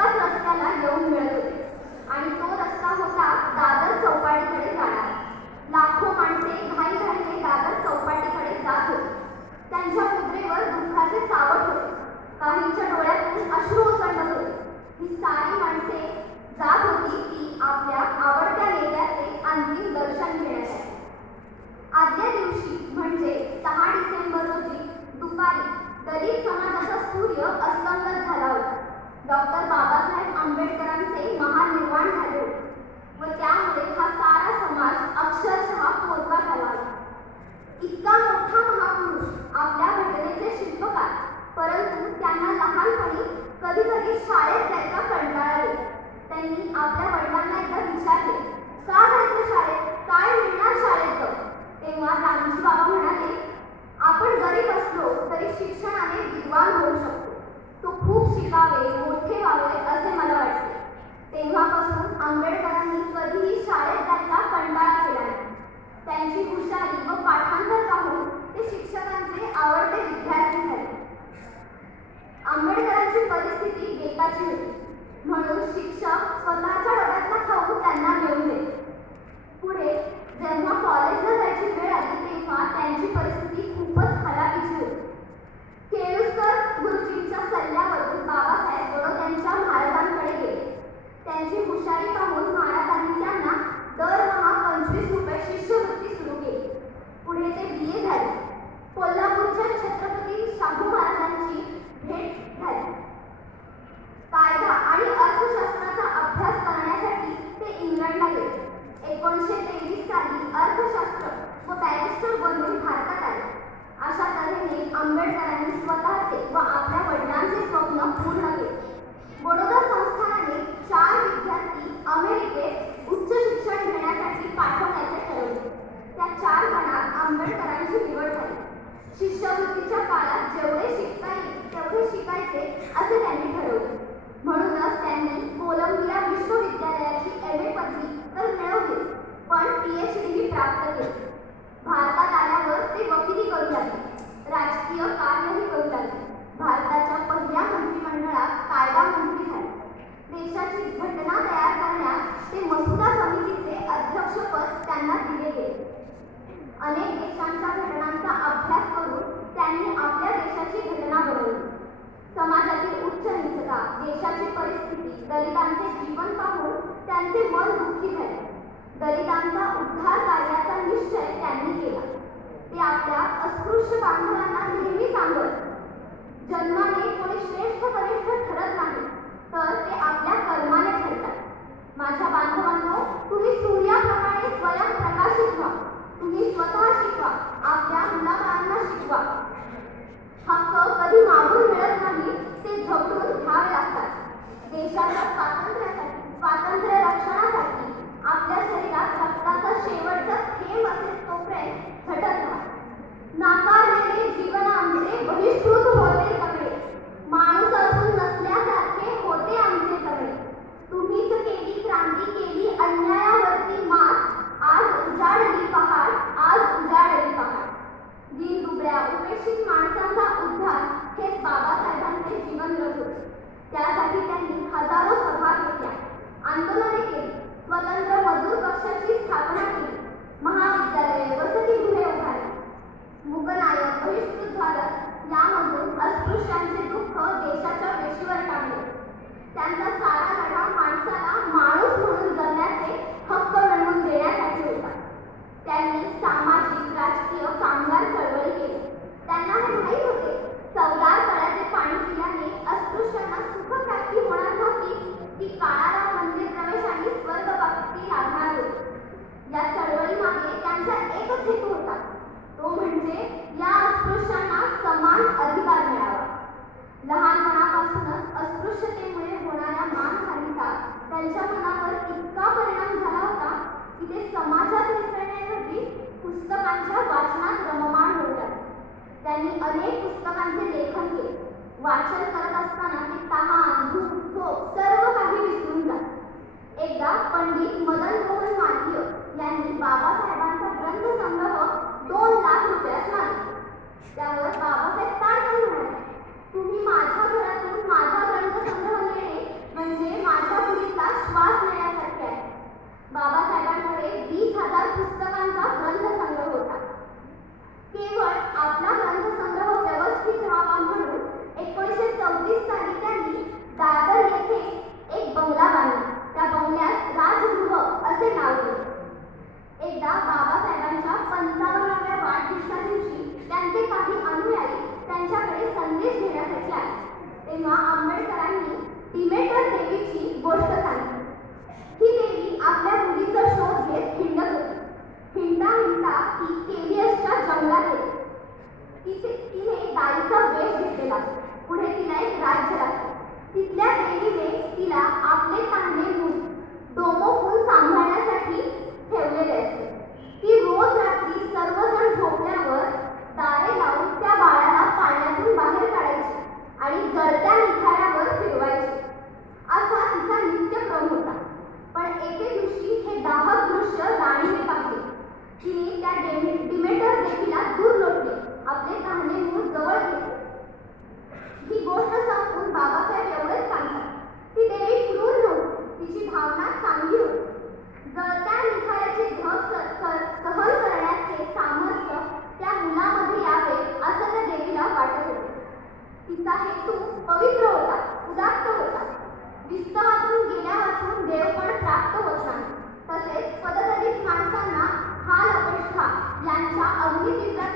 एकाच रस्त्याला येऊन मिळत होते आणि तो रस्ता होता दादर चौपाटीकडे जाणारा. लाखो माणसे घाईघाईने दादर चौपाटीकडे जात होती. त्यांच्या मुद्रेवर दुःखाचे सावट होते. काहींच्या डोळ्यातून अश्रू ओसंडत होते. ही सारी माणसे जात होती ती आपल्या आवडत्या नेत्याचे अंतिम दर्शन घेण्यासाठी. आदल्या दिवशी म्हणजे 6 डिसेंबर रोजी दुपारी दलित समाजाचा सूर्य अस्तंगत झाला होता. डॉक्टर बाबासाहेब आंबेडकरांचे महानिर्वाण झाले होते व त्यामुळे हा सारा समाज अक्षरशः पोरका झाला होता. इतका मोठा महापुरुष, आपल्या घटनेचे शिल्पकार, परंतु त्यांना लहानपणी कधी कधी शाळेत जायचा कंटाळा येतो. त्यांनी आपल्या वडिलांना एकदा विचारले, का जायचं शाळेत, काय मिळणार शाळेत जाऊन? तेव्हा रामजी बाबा म्हणाले, आपण गरीब असलो तरी शिक्षणाने विद्वान होऊ शकतो. तो खूप शिकावे, मोठे व्हावे असे मला वाटते. तेव्हापासून आंबेडकरांनी कधीही शाळेत जायचा कंटाळा केला नाही. त्यांची हुशारी व पाठांतर पाहून ते शिक्षकांचे आवडते विद्यार्थी झाले. आंबेडकरांची परिस्थिती बेताची होती म्हणून शिक्षक स्वतःच्या डब्यातला खाऊ त्यांना घेऊन देत. पुढे जेव्हा कॉलेजला जायची वेळ आली तेव्हा त्यांची परिस्थिती खूपच हलाखीची होती. केळुसकर गुरुजींच्या सल्ल्यावरून बाबासाहेब बडोद्यांच्या महाराजांकडे गेले. त्यांची हुशारी पाहून महाराजांनी त्यांना दरमहा 25 रुपये शिष्यवृत्ती सुरू केली. पुढे ते BA झाले. कोल्हापूरच्या छत्रपती शाहू महाराजांची भेट झाली. कायदा आणि अर्थशास्त्राचा अभ्यास करण्यासाठी ते इंग्लंडला गेले. 1923 साली अर्थशास्त्र व बॅरिस्टर बनून भारतात आले. अशा तऱ्हेने आंबेडकरांनी स्वतःचे व आपल्या वडिलांचे स्वप्न पूर्ण केले. बडोदा संस्थानाने 4 विद्यार्थी अमेरिकेत उच्च शिक्षण घेण्यासाठी पाठवण्याचे ठरवले. त्या 4 जणांत आंबेडकरांची निवड झाली. शिष्यवृत्तीच्या काळात जेवढे शिकता येईल तेवढे शिकायचे असे त्यांनी ठरवले. म्हणूनच त्यांनी कोलंबिया विश्वविद्यालयाची MA पदवी तर मिळवली, पण PhD प्राप्त केली. भारतात आल्यावर ते वकिली करू लागले, राजकीय कार्यही करू लागले. भारताच्या पहिल्या मंत्रिमंडळात कायदा मंत्री झाले. देशाची घटना तयार करण्यास ते मसुदा समितीचे अध्यक्षपद त्यांना दिले गेले. अनेक देशांच्या घटनांचा अभ्यास करून त्यांनी आपल्या देशाची घटना बनवली. समाजातील उच्च नीचता, देशाची परिस्थिती, दलितांचे जीवन पाहून त्यांचे मन दुःखी झाले. दलितांचा उद्धार कार्याचा निश्चय त्यांनी केला. ते आपल्या अस्पृश्य बांधवांना नेहमी सांगत, जन्माने कोणी श्रेष्ठ कनिष्ठ ठरत नाही, तर ते आपल्या कर्माने ठरतात. माझ्या बांधवांनो, तुम्ही सूर्याप्रमाणे स्वयं प्रकाशित व्हा. तुम्ही स्वतः शिकवा, आपल्या मुलाबाळांना शिकवा. हक्क कधी मागून मिळत नाही, ते झगडून घ्यावे लागतात. देशाच्या स्वातंत्र्यासाठी, स्वातंत्र्य रक्षणासाठी आपल्या शरीरात रक्ताचा शेवटचा थेंब असेल तोपर्यंत झटत राहा. नाकारलेले जीवन आमचे बहिष्कृत होते सगळे, माणूस असून नसल्यासारखे होते आमचे सगळे. तुम्हीच केली क्रांती, केली अन्यायावरती मात, आज उजाडली पहाड, आज उजाडली पहाड. दीनदुबळ्या उपेक्षित माणसांचा उद्धार हेच बाबासाहेबांचे जीवन रथ होते. त्यासाठी त्यांनी हजारो सभा घेतल्या, आंदोलने केली, स्वतंत्र मजूर पक्षाची स्थापना केली, महाविद्यालये, वसतिगृहे उभारली. मूकनायक, बहिष्कृत भारत यामधून अस्पृश्यांचे दुःख देशाच्या वेशीवर टांगले. त्यांचा सारा लढा माणसाला माणूस म्हणून जगण्याचे हक्क मिळवून देण्यासाठी होता. त्यांनी सामाजिक, राजकीय, कामगार चळवळी केली. त्यांना हे माहीत होते, चवदार तळ्याचे पाणी पिल्याने अस्पृश्यांना सुखप्राप्ती होणार नव्हती, ती काळाराम मंदिर प्रवेश आणि स्वर्गप्राप्ती लाभणार होती. या चळवळीमागे त्यांचा एकच हेतू होता, तो म्हणजे या अस्पृश्यांना समान अधिकार मिळावा. लहानपणापासूनच अस्पृश्यतेमुळे होणाऱ्या मानहानीचा त्यांच्या मनावर इतका परिणाम झाला होता की ते समाजात मिसळण्यासाठी पुस्तकांच्या वाचनात रममाण होतात. त्यांनी अनेक पुस्तकांचे लेखन केले. वाचन करत असताना ते तहान, भूक, झोप सर्व काही विसरून जात. एकदा पंडित मदन मोहन मालवीय यांनी बाबासाहेबांचा ग्रंथसंग्रह 2 लाख रुपयात मागितला. त्यावर बाबासाहेब ताडकन म्हणाले, तुम्ही माझ्या घरातून माझा ग्रंथसंग्रह नेणे म्हणजे उद्या बाबासाहेबांच्या 55व्या वाढदिवसा दिवशी त्यांचे काही अनुयायी त्यांच्याकडे संदेश घेण्यासाठी आले. तेव्हा आंबेडकरांनी डिमेटर देवीची गोष्ट सांगितली. ही देवी आपल्या मुलीचा शोध घेत हिंडत होती. हिंडता हिंडता ती केलियसच्या जंगलात गेली. तिने गाईचा वेश घेतलेला. पुढे तिला एक राज्य लागले. तिथल्या देवीने तिला आपले चांगले मूल डोमो फूल सांभाळण्यासाठी ठेवलेले असते. ती रोज रात्री सर्वजण झोपल्यावर दारे लावून त्या बाळाला पाण्यातून बाहेर काढायची आणि जळत्या निखाऱ्यावर फिरवायची. असा तिचा नित्यक्रम होता. पण एके दिवशी हे दाहक दृश्य राणीने पाहिले. तिने त्या डिमेटर देवीला दूर लोटले, आपले तहाने मूल जवळ घेतले. ही गोष्ट संपून बाबासाहेब एवढेच सांगतात, ती देवी क्रूर नव्हती, तिची भावना चांगली होती. जळत्या निखाऱ्याचे धग सहन करण्याचे सामर्थ्य त्या मुलामध्ये यावे असं त्या देवीला वाटत होते. तिचा हेतू पवित्र होता, उदात्त होता. विस्तवातून गेल्या वाचून देवपण प्राप्त होत नाही. तसेच पददलित माणसांना हाल अपेक्षा यांच्या अग्नितीव्र